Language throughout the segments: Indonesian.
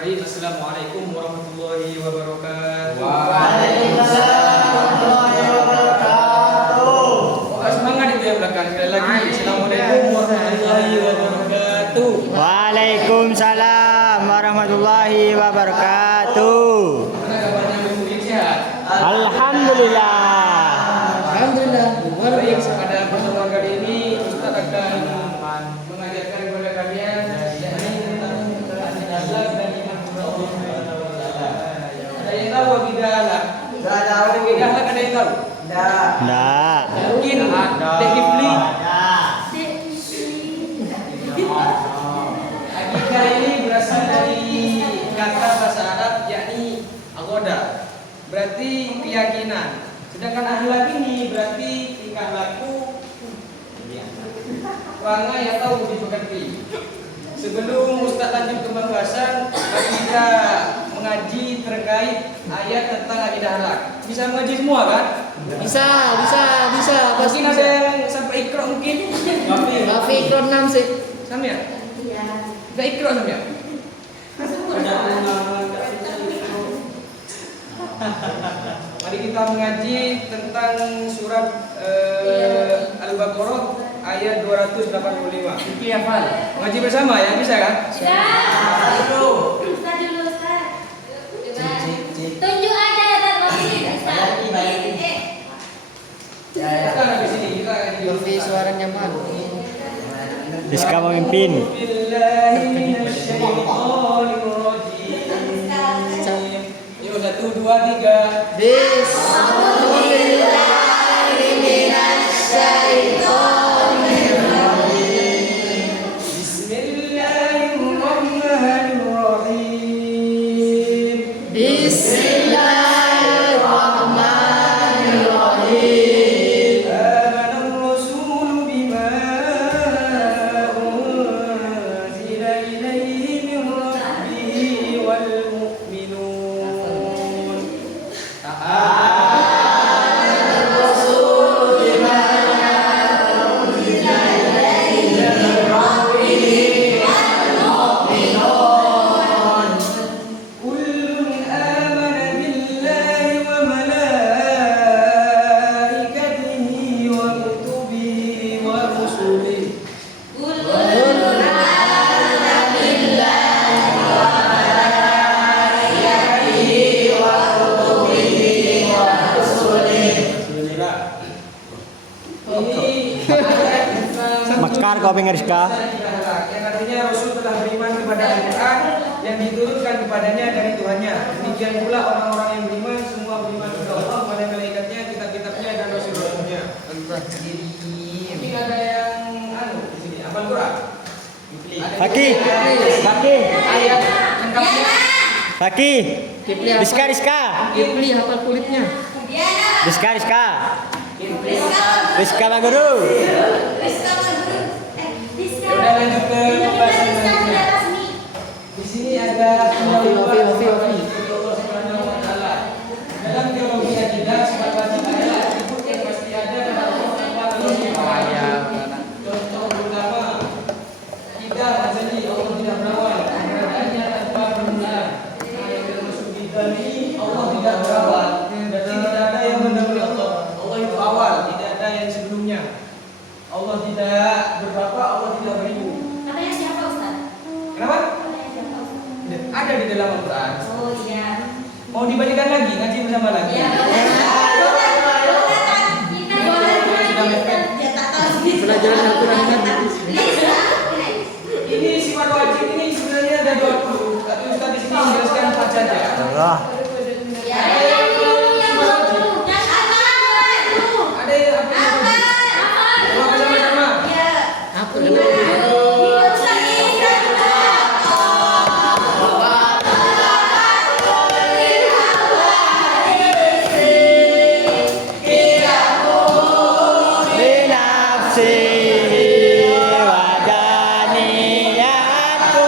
Bismillahirrahmanirrahim. Assalamualaikum warahmatullahi wabarakatuh. Waalaikumsalam warahmatullahi wabarakatuh. Semangat itu yang belakang sekali lagi. Assalamualaikum warahmatullahi wabarakatuh. Waalaikumsalam warahmatullahi wabarakatuh. Mana kabarnya murid sehat? Alhamdulillah. Alhamdulillah. Baik, pada pertemuan kali ini Ustaz akan mengajarkan kepada kalian yakni tentang akhlak dan iman kepada Allah Subhanahu wa taala. Ada yang tahu akidah akhlak? Enggak tahu. Akidah akhlak ada yang tahu? Enggak. Mungkin Teh Kifli. Akidah ini berasal dari kata bahasa Arab yakni agoda, berarti keyakinan. Sedangkan akhlak ini berarti tingkah laku, perangai atau budi pekerti. Sebelum Ustaz lanjut ke pembahasan, kita mengaji terkait ayat tentang akidah akhlak. Bisa mengaji semua kan? Bisa. Mungkin ada yang sampai ikra mungkin. Tapi ikut 6 sih. Sama ya? Gak ikra sama ya? Mari kita mengaji tentang surat Al-Baqarah ayat 285. Fikri hafal. Mengaji bersama ya, bisa kan? Tunjuk aja dan Kita di sini, kita di Tapi suaranya malu. Rizka memimpin. Yuk, 1, 2, 3. Bismillahirrahmanirrahim. آمن الرسول بما أنزل إليه من ربه والمؤمنون. كل آمن بالله وملائكته وكتبه ورسله. Mekar kau pengen Rizka. Yang artinya Rasul telah beriman kepada Al-Quran yang diturunkan kepadanya dari Tuhannya. Demikian pula orang-orang yang beriman semua beriman kepada Allah, kepada malaikatnya, kitab-kitabnya dan rasul-rasulnya. Mungkin ada yang di sini hafal Quran. Faki. Ayat lengkapnya. Faki. Kipli Rizka. Kipli hafal kulitnya. Rizka Pak Guru. Udah lanjut ke pembahasan selanjutnya. Di sini ada Wafi. Allah Subhanahu wa taala. Dalam teologi akidah sebatas ayat disebut yang pasti ada dalam Al-Qur'an. Contoh pertama, kita majani Allah tidak berawal, keberadaannya tanpa permulaan. Yang termasuk kita ini Allah tidak berawal, berarti tidak ada yang mendahului Allah. Allah itu awal, tidak ada yang sebelumnya. Allah tidak berbapak, Allah tidak beribu. Kenapa? Ada di dalam Al-Quran. Mau dibalikan lagi, ngaji bersama lagi. Pelajaran Al-Quran kan. Ini sifat wajib ini sebenarnya ada 20, tapi Ustaz di sini menjelaskan 4 saja. Allah. Ada yang apa? Coba sama-sama. Apa dulu? Binafsi wadaniyatu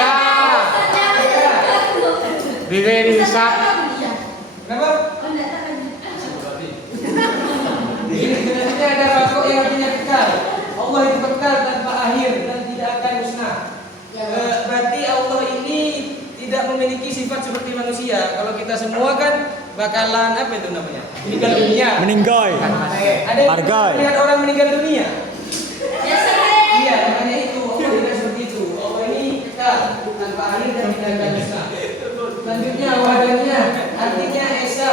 ada. Diri Hisap. Kenapa? Ini sebenarnya ada makhluk yang artinya kekal. Allah itu kekal tanpa akhir dan tidak akan musnah. Berarti Allah ini tidak memiliki sifat seperti manusia. Kalau kita semua kan bakalan apa itu namanya? Meninggal dunia. Meninggoy. Ada yang Margoy. melihat orang meninggal dunia. Iya, makanya itu Allah tidak seperti itu. Allah ini kekal tanpa akhir dan tidak akan musnah. Selanjutnya wadahnya artinya esa,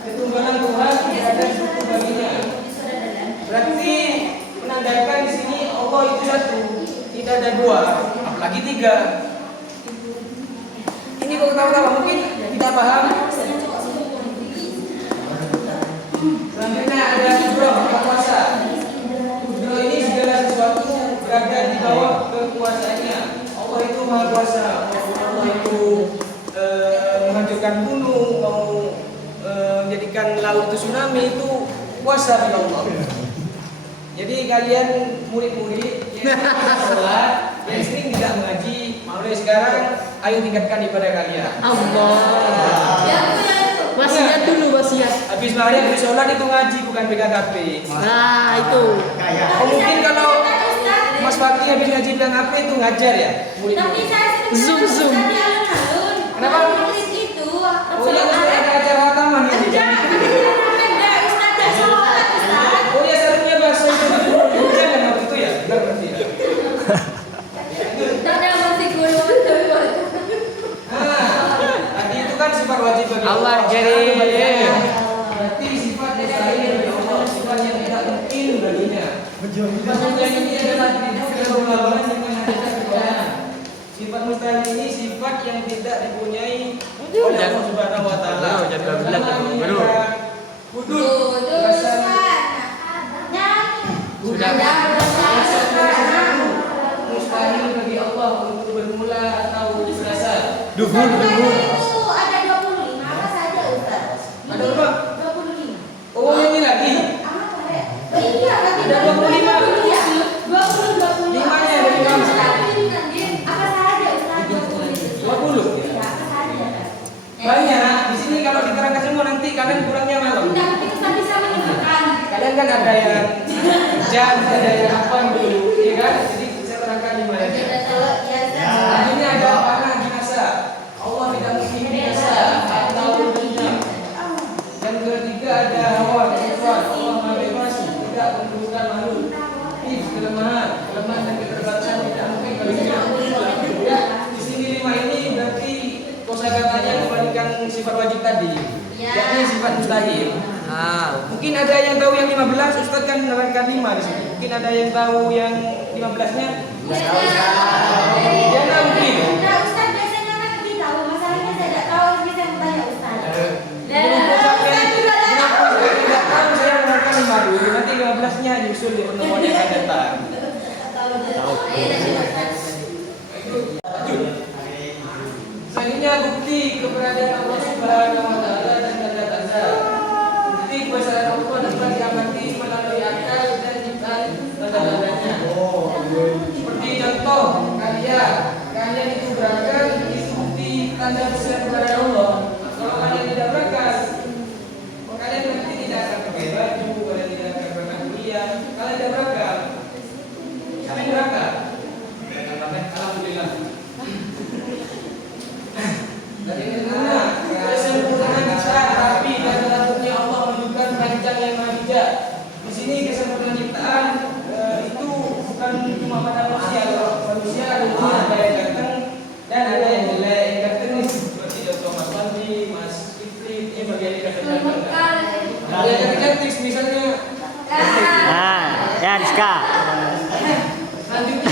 ketunggalan Tuhan tidak ada sekutu baginya. Berarti menandakan di sini Allah itu satu, tidak ada dua, apalagi tiga. Ini kok ketawa-tawa mungkin tidak paham. Selanjutnya ada Kudro, kekuasa. Kudro ini segala sesuatu berada di bawah kekuasaannya. Allah itu maha kuasa. Allah itu menghancurkan gunung, mau menjadikan laut itu tsunami, itu kuasa dari Allah. Jadi kalian murid-murid yang sholat, yang sering tidak mengaji, mulai sekarang ayo tingkatkan ibadah kalian. Allah. Wasiat dulu wasiat. Habis maghrib habis sholat itu ngaji, bukan PKKP. Nah itu. Oh, mungkin kalau Mas Fakti habis ngaji PKKP itu ngajar ya? Tapi saya Zoom, zoom. tadi alun-alun. Kenapa? Itu. Oh iya, Ustaz, ada acara hataman ya? Oh iya, seharusnya bahasa itu jangan waktu itu ya? Benar berarti ya? Tadi itu kan sifat wajib bagi Allah Allah. jadi. Berarti sifat mustahil bagi Allah, sifat yang tidak mungkin baginya. Sifat mustahil ini adalah kebenaran yang menghadirkan kebenaran. Sifat mustahil ini sifat yang tidak dipunyai oleh Allah Subhanahu wa taala. Hudud, Sudah. mustahil bagi Allah untuk bermula atau berasal. Duhur. Ada 25 apa saja Ustaz? Ada berapa? 25. Oh, ini lagi. Iya, lagi Ada 25. 20. Limanya dari kamu. Apa saja Ustaz? 20. 20. Ya, apa saja? Banyak. Di sini kalau diterangkan semua nanti kalian kurangnya malam. Tidak, kita bisa menemukan. Kalian kan ada yang jam, ada yang apa dulu, ya kan? Jadi saya terangkan lima aja. Selanjutnya ada panah binasa. Allah tidak mungkin binasa atau ruginya. Dan ketiga ada hawa kekuatan. Allah maha bebas, tidak menunjukkan malu. Ini kelemahan dan keterbatasan tidak mungkin baginya. Ya, di sini lima ini berarti kosakatanya kembalikan sifat wajib tadi, yakni sifat mustahil. Mungkin ada yang tahu yang 15, Ustaz kan menerangkan 5 di sini. Mungkin ada yang tahu yang 15-nya? Ya nggak mungkin. Nah, Ustaz biasanya kan lebih tahu. Masalahnya saya tidak tahu, bisa bertanya Ustaz. Tidak tahu, saya menerangkan 5 dulu. Nanti 15-nya nyusul di pertemuan yang akan datang. Selanjutnya bukti keberadaan Allah Subhanahu wa taala dan tanda-tanda. Bukti kuasa Allah dapat diamati melalui akal dan ciptaan tanda-tandanya. Seperti contoh kalian itu beragam, itu bukti tanda besar kepada Allah. Kalau kalian tidak beragam, kalian berarti tidak akan pakai baju, kalian tidak akan pernah kuliah. Kalian tidak beragam. Siapa yang beragam? Alhamdulillah. Dari mana? Kesempurnaan kita rapi dan tentunya Allah menunjukkan panjang yang maha bijak. Di sini kesempurnaan ciptaan itu bukan cuma pada manusia. Kalau manusia ada yang ganteng dan ada yang jelek. Yang ganteng ini seperti Dr. Mas Wandi, Mas Fitri, ini bagian yang ganteng. Ada yang cantik misalnya. Ya Rizka. Selanjutnya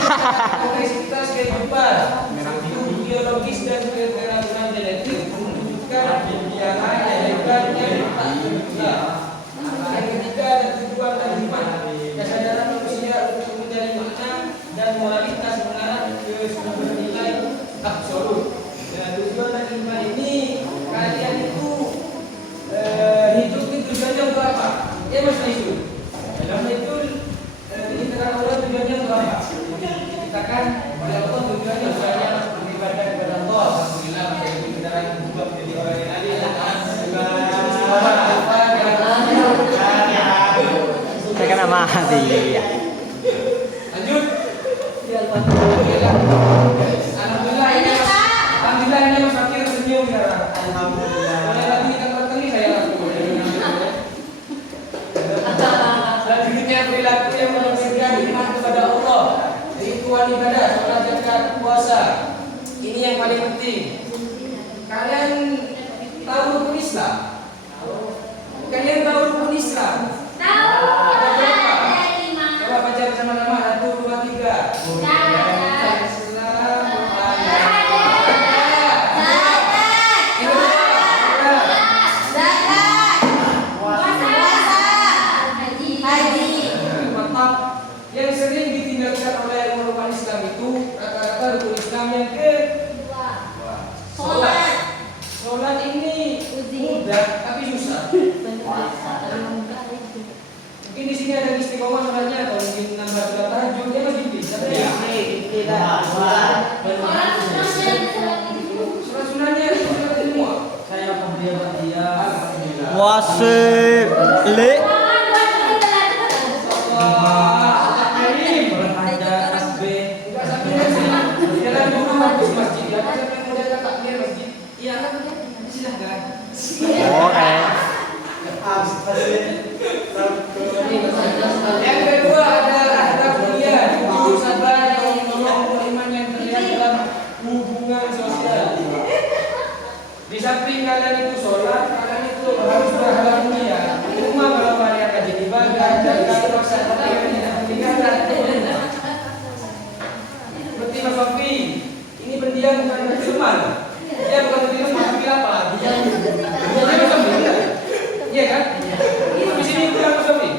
kompleksitas kehidupan, itu biologis dan keteraturan genetik menunjukkan yang hebatnya tak terduga. Yang ketiga ada tujuan dan hikmah, kesadaran manusia untuk mencari makna dan moralitas mengarah ke sumber nilai absolut. Dan tujuan dan hikmah ini kalian itu hidup itu tujuannya untuk apa? Ya Mas Aisyul. Dalam itu ini terang Allah tujuannya untuk apa? Dikatakan oleh Allah tujuannya supaya mati. Lanjut. Alhamdulillah ini Mas. Alhamdulillah ini Mas Fakir senyum sekarang. Alhamdulillah. Boleh lagi kita bertemu saya lakukan. Selanjutnya perilaku yang menunjukkan iman kepada Allah. Ritual ibadah, salat, zakat, puasa. Ini yang paling penting. Kalian tahu rukun Islam? Kalian tahu rukun Islam? Tahu. Ada berapa? Ada 5. Coba baca bersama-sama. 1, 2, 3. Yang sering ditinggalkan oleh orang Islam itu rata-rata rukun Islam yang kedua. Sholat ini mudah tapi susah. Mungkin di sini ada istiqomah sholatnya atau mungkin nambah sholat tahajud dia masih bisa. Sholat sunahnya sholat semua. Saya pemberian dia. Wasik. Le. Oke. Yang kedua adalah adab mulia, jujur, sabar, yang menolong iman yang terlihat dalam hubungan sosial. Di samping kalian itu sholat, kalian itu harus berakhlak mulia. Di rumah kalau kalian kaji ibadah, jaga puasa, tidak meninggalkan. Seperti Mas Sofi, ini pendiam bukan berfirman. Dia bukan berfirman, tapi apa? Dia Mas Sofi, iya kan? Di sini itu Mas Sofi.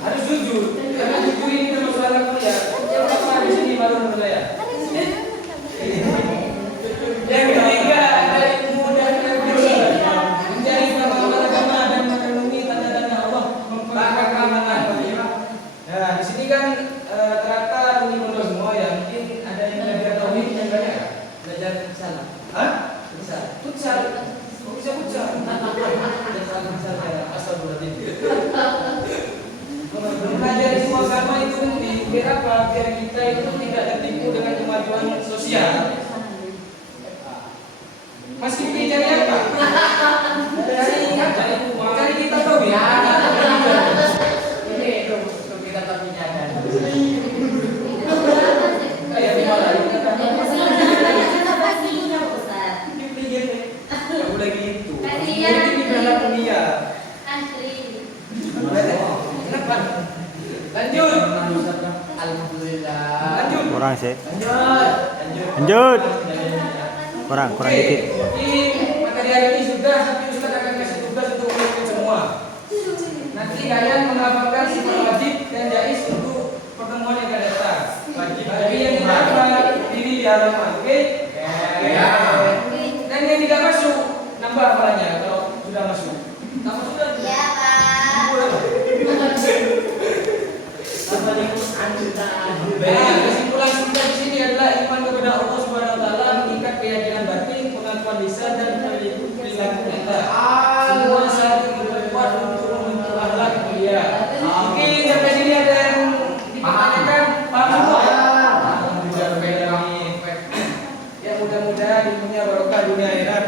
Harus jujur, karena jujur ini termasuk anak mulia. Yang pertama di sini baru menurut saya. Yang ketiga ada ilmu dan kebijaksanaan, mencari pemahaman agama dan memenuhi tanda-tanda Allah, memperangkat keamanan. Nah, di sini kan ternyata ini menurut semua ya, mungkin ada yang belajar tauhid yang banyak. Belajar futsal. Hah? Futsal. Kok bisa futsal? Futsal ya, astagfirullahaladzim. Belajar semua agama itu biar apa? Biar kita itu tidak tertipu dengan kemajuan sosial. Masih cari apa? Cari apa? Cari kita tahu ya. Ini kita tahu ada. Kayak gimana? Gak boleh gitu. Ini berada dunia. Kenapa? Lanjut. Alhamdulillah. Lanjut. Kurang sih. Lanjut. Kurang dikit. Di materi hari ini sudah, tapi Ustaz akan kasih tugas untuk kalian semua. Nanti kalian menghafalkan sifat wajib dan jais untuk pertemuan yang akan datang. Wajib. Tapi yang tidak diri di halaman, oke? Ya. Dan yang tidak masuk, nambah hafalannya kalau sudah masuk. Kamu sudah? Ya, Pak. Nah, kesimpulan kita di sini adalah iman kepada Allah Subhanahu wa taala mengikat keyakinan batin, pengakuan lisan dan perilaku nyata. Semua saling berbuat untuk membentuk akhlak mulia. Mungkin sampai sini ada yang dipertanyakan, paham semua? Alhamdulillah. Ya mudah-mudahan ilmunya barokah dunia akhirat.